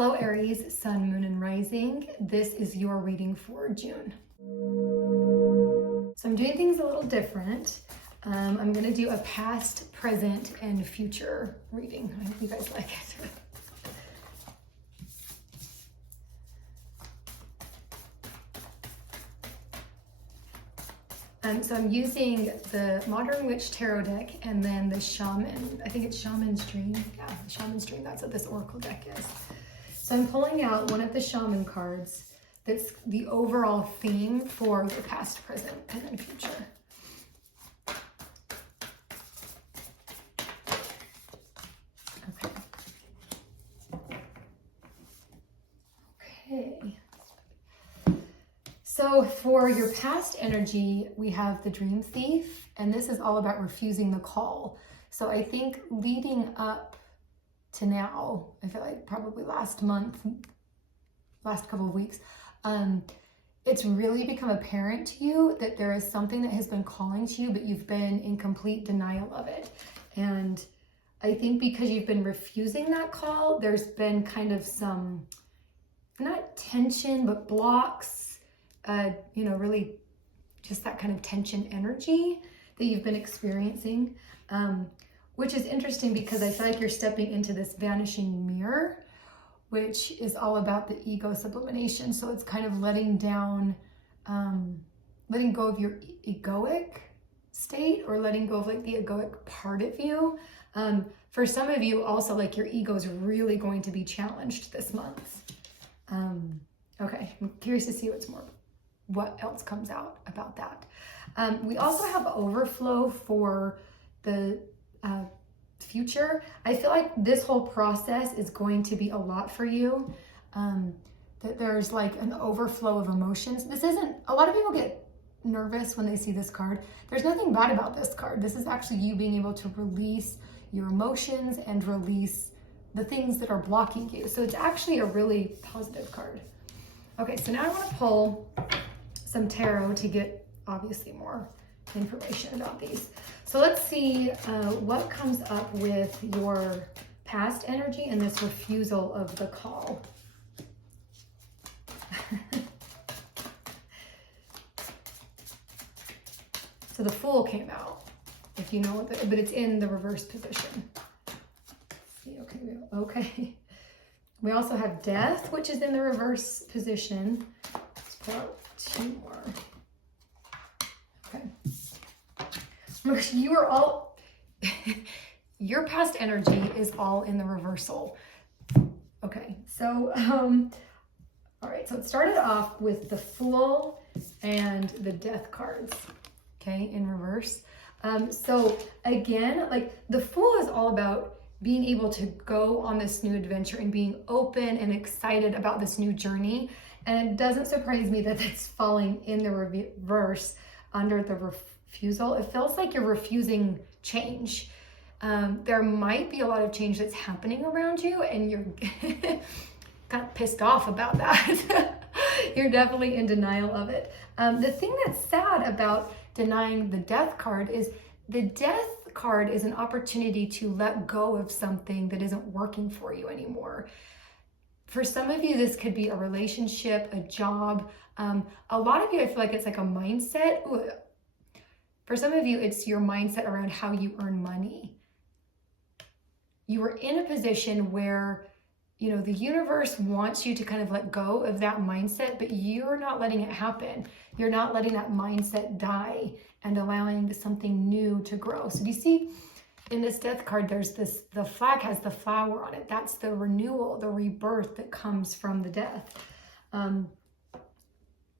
Hello Aries, Sun, Moon, and Rising. This is your reading for June. So I'm doing things a little different. I'm going to do a past, present, and future reading. I hope you guys like it. So I'm using the Modern Witch Tarot deck and then the Shaman, I think it's Shaman's Dream. Yeah, the Shaman's Dream, that's what this Oracle deck is. So I'm pulling out one of the Shaman cards that's the overall theme for your past, present, and then future. Okay. So for your past energy, we have the Dream Thief, and this is all about refusing the call. So I think leading up to now, I feel like probably last month, last couple of weeks, it's really become apparent to you that there is something that has been calling to you, but you've been in complete denial of it. And I think because you've been refusing that call, there's been kind of some, not tension, but blocks, really just that kind of tension energy that you've been experiencing, which is interesting because I feel like you're stepping into this vanishing mirror, which is all about the ego sublimation. So it's kind of letting go of your egoic state, or letting go of like the egoic part of you. For some of you also, like, your ego is really going to be challenged this month. Okay, I'm curious to see what else comes out about that. We also have overflow for the future. I feel like this whole process is going to be a lot for you. That there's like an overflow of emotions. This isn't, a lot of people get nervous when they see this card. There's nothing bad about this card. This is actually you being able to release your emotions and release the things that are blocking you. So it's actually a really positive card. Okay, so now I want to pull some tarot to get obviously more information about these. So let's see what comes up with your past energy and this refusal of the call. So the Fool came out, if you know what, but it's in the reverse position. Okay. We also have Death, which is in the reverse position. Let's pull out two more. Okay. Look, you are all, your past energy is all in the reversal. Okay, so, all right, so it started off with the Fool and the Death cards, okay, in reverse. So again, like, the Fool is all about being able to go on this new adventure and being open and excited about this new journey. And it doesn't surprise me that it's falling in the reverse under the refusal. It feels like you're refusing change. There might be a lot of change that's happening around you and you're kind of pissed off about that. You're definitely in denial of it. The thing that's sad about denying the Death card is the Death card is an opportunity to let go of something that isn't working for you anymore. For some of you, this could be a relationship, a job. A lot of you, I feel like it's like a mindset. Ooh. For some of you, it's your mindset around how you earn money. You are in a position where, the universe wants you to kind of let go of that mindset, but you're not letting it happen. You're not letting that mindset die and allowing something new to grow. So do you see in this Death card, there's this, the flag has the flower on it. That's the renewal, the rebirth that comes from the Death.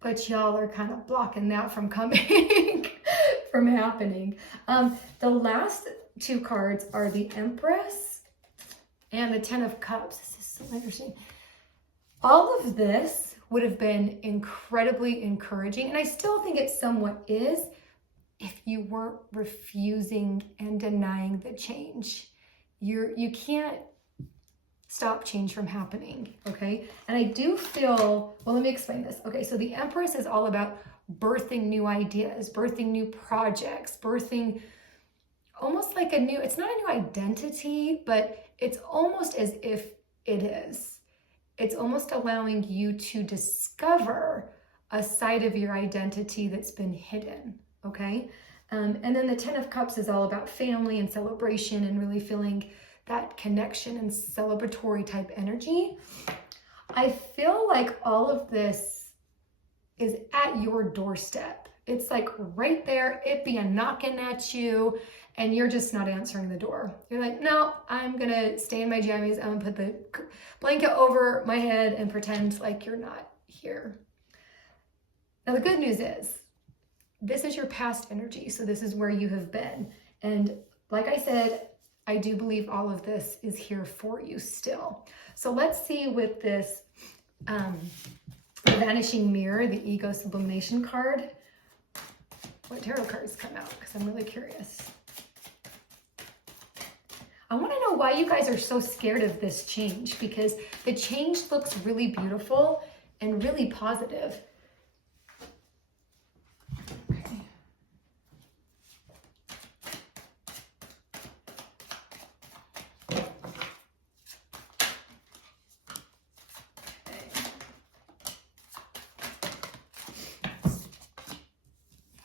But y'all are kind of blocking that from coming, from happening. The last two cards are the Empress and the Ten of Cups. This is so interesting. All of this would have been incredibly encouraging, and I still think it somewhat is, if you weren't refusing and denying the change. You can't stop change from happening, okay? And I do feel, well, let me explain this. Okay, so the Empress is all about birthing new ideas, birthing new projects, birthing almost like a new, it's not a new identity, but it's almost as if it is. it's almost allowing you to discover a side of your identity that's been hidden, okay? And then the 10 of Cups is all about family and celebration and really feeling that connection and celebratory type energy. I feel like all of this is at your doorstep. It's like right there, it be a knocking at you, and you're just not answering the door. You're like, no, I'm gonna stay in my jammies. I'm gonna put the blanket over my head and pretend like you're not here. Now, the good news is, this is your past energy, so this is where you have been. And like I said, I do believe all of this is here for you still. So let's see with this the Vanishing Mirror, the Ego Sublimation card, what tarot cards come out, because I'm really curious. I want to know why you guys are so scared of this change, because the change looks really beautiful and really positive.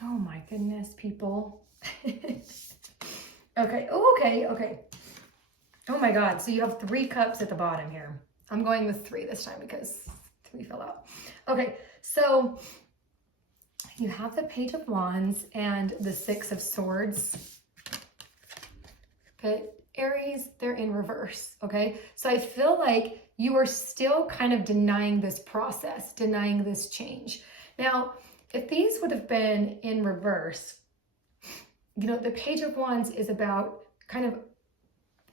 Oh my goodness, people. Okay. Oh, okay. Oh my God. So you have 3 cups at the bottom here. I'm going with 3 this time because 3 fell out. Okay. So you have the Page of Wands and the 6 of Swords. But Aries, they're in reverse. Okay. So I feel like you are still kind of denying this process, denying this change. Now, if these would have been in reverse, you know, the Page of Wands is about kind of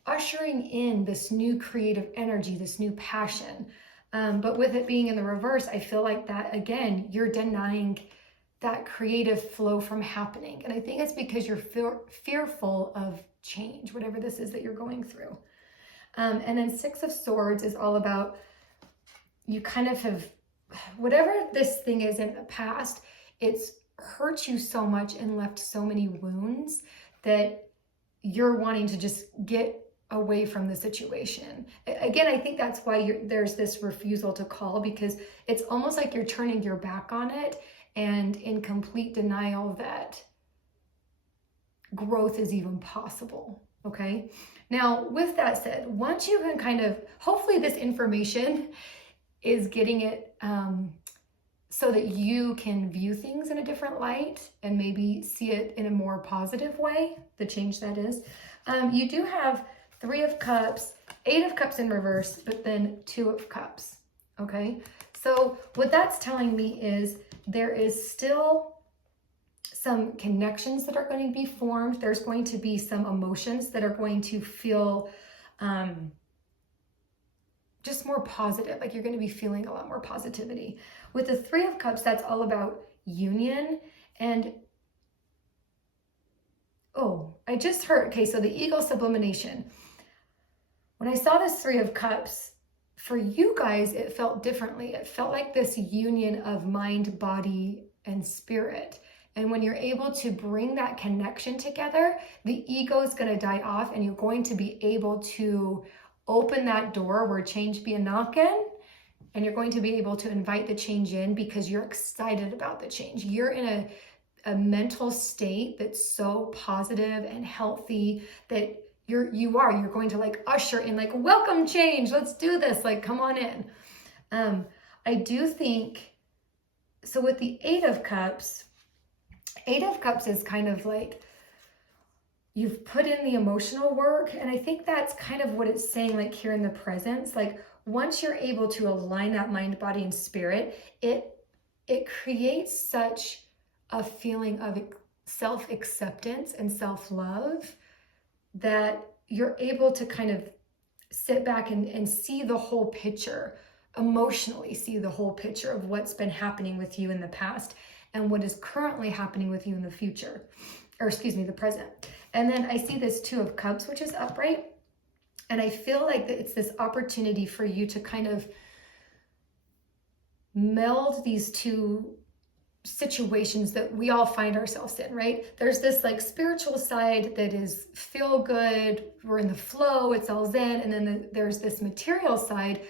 ushering in this new creative energy, this new passion. But with it being in the reverse, I feel like that, again, you're denying that creative flow from happening. And I think it's because you're fearful of change, whatever this is that you're going through. And then 6 of Swords is all about, you kind of have, whatever this thing is in the past, it's hurt you so much and left so many wounds that you're wanting to just get away from the situation. Again, I think that's why there's this refusal to call, because it's almost like you're turning your back on it and in complete denial that growth is even possible, okay? Now, with that said, once you can kind of, hopefully this information is getting it so that you can view things in a different light and maybe see it in a more positive way, the change that is. You do have 3 of Cups, 8 of Cups in reverse, but then 2 of Cups, okay? So what that's telling me is there is still some connections that are going to be formed. There's going to be some emotions that are going to feel just more positive, like you're going to be feeling a lot more positivity. With the 3 of Cups, that's all about union. And oh, I just heard, okay, so the ego sublimation. When I saw this 3 of Cups, for you guys, it felt differently. It felt like this union of mind, body, and spirit. And when you're able to bring that connection together, the ego is going to die off and you're going to be able to open that door where change be a knockin', and you're going to be able to invite the change in because you're excited about the change. You're in a mental state that's so positive and healthy that you're going to like usher in, like, welcome change, let's do this, like, come on in. I do think, so with the 8 of Cups is kind of like, you've put in the emotional work, and I think that's kind of what it's saying, like here in the presence, like once you're able to align that mind, body, and spirit, it creates such a feeling of self-acceptance and self-love that you're able to kind of sit back and see the whole picture, emotionally see the whole picture of what's been happening with you in the past and what is currently happening with you in the future, or excuse me, the present. And then I see this 2 of Cups, which is upright. And I feel like that it's this opportunity for you to kind of meld these 2 situations that we all find ourselves in, right? There's this like spiritual side that is feel good, we're in the flow, it's all zen. And then there's this material side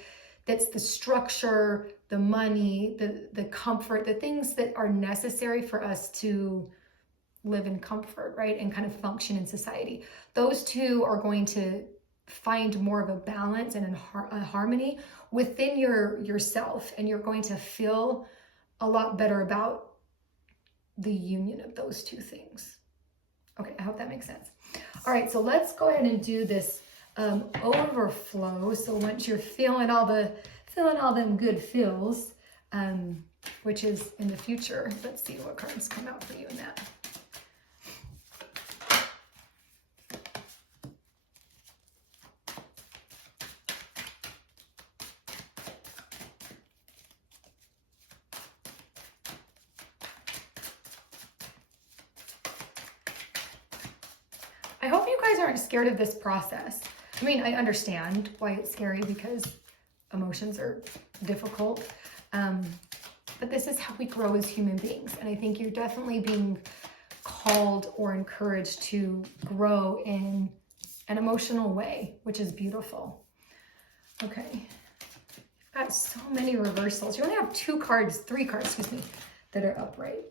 It's the structure, the money, the comfort, the things that are necessary for us to live in comfort, right? And kind of function in society. Those two are going to find more of a balance and a harmony within yourself, and you're going to feel a lot better about the union of those two things. Okay, I hope that makes sense. All right, so let's go ahead and do this overflow. So once you're feeling all them good feels, which is in the future, let's see what cards come out for you in that. I hope you guys aren't scared of this process. I mean, I understand why it's scary because emotions are difficult. But this is how we grow as human beings. And I think you're definitely being called or encouraged to grow in an emotional way, which is beautiful. Okay. I've got so many reversals. You only have three cards, that are upright.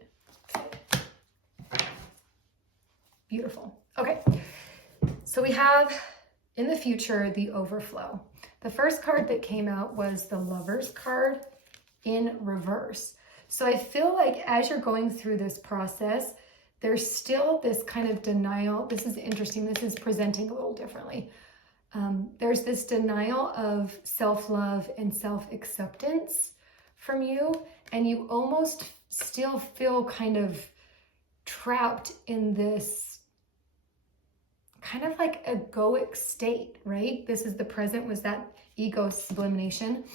Okay. Beautiful. Okay. So we have in the future, the overflow. The first card that came out was the Lover's card in reverse. So I feel like as you're going through this process, there's still this kind of denial. This is interesting. This is presenting a little differently. There's this denial of self-love and self-acceptance from you, and you almost still feel kind of trapped in this kind of like egoic state, right? This is the present, was that ego sublimation.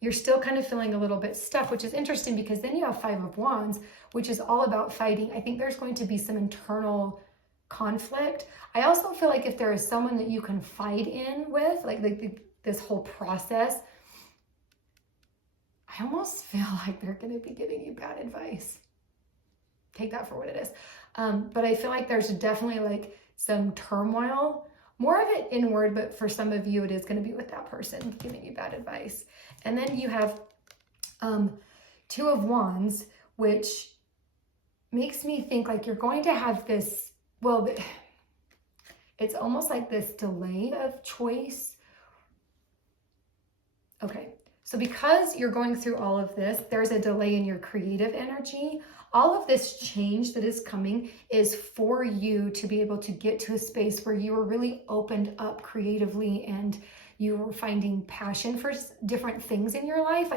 You're still kind of feeling a little bit stuck, which is interesting because then you have Five of Wands, which is all about fighting. I think there's going to be some internal conflict. I also feel like if there is someone that you can fight in with, like this whole process, I almost feel like they're going to be giving you bad advice. Take that for what it is. But I feel like there's definitely like some turmoil, more of it inward, but for some of you, it is going to be with that person giving you bad advice. And then you have Two of Wands, which makes me think like you're going to have this, well, it's almost like this delay of choice. Okay, so because you're going through all of this, there's a delay in your creative energy. All of this change that is coming is for you to be able to get to a space where you are really opened up creatively and you are finding passion for different things in your life.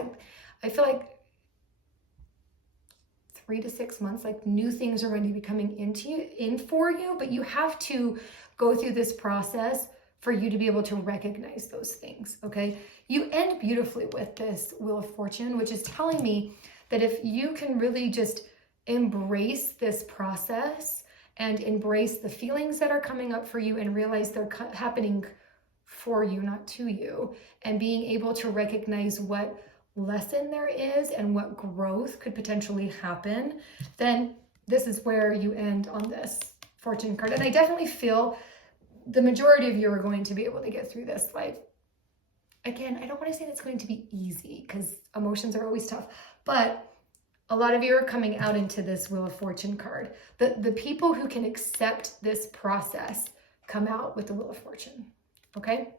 I feel like 3 to 6 months, like new things are going to be coming in for you, but you have to go through this process for you to be able to recognize those things, okay? You end beautifully with this Wheel of Fortune, which is telling me that if you can really just embrace this process and embrace the feelings that are coming up for you and realize they're happening for you, not to you, and being able to recognize what lesson there is and what growth could potentially happen, then this is where you end on this Fortune card. And I definitely feel the majority of you are going to be able to get through this. Like, again, I don't want to say it's going to be easy because emotions are always tough, but a lot of you are coming out into this Wheel of Fortune card. The people who can accept this process come out with the Wheel of Fortune, okay?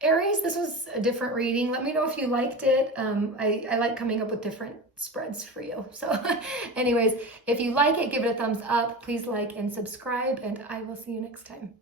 Aries, this was a different reading. Let me know if you liked it. I like coming up with different spreads for you. So anyways, if you like it, give it a thumbs up. Please like and subscribe, and I will see you next time.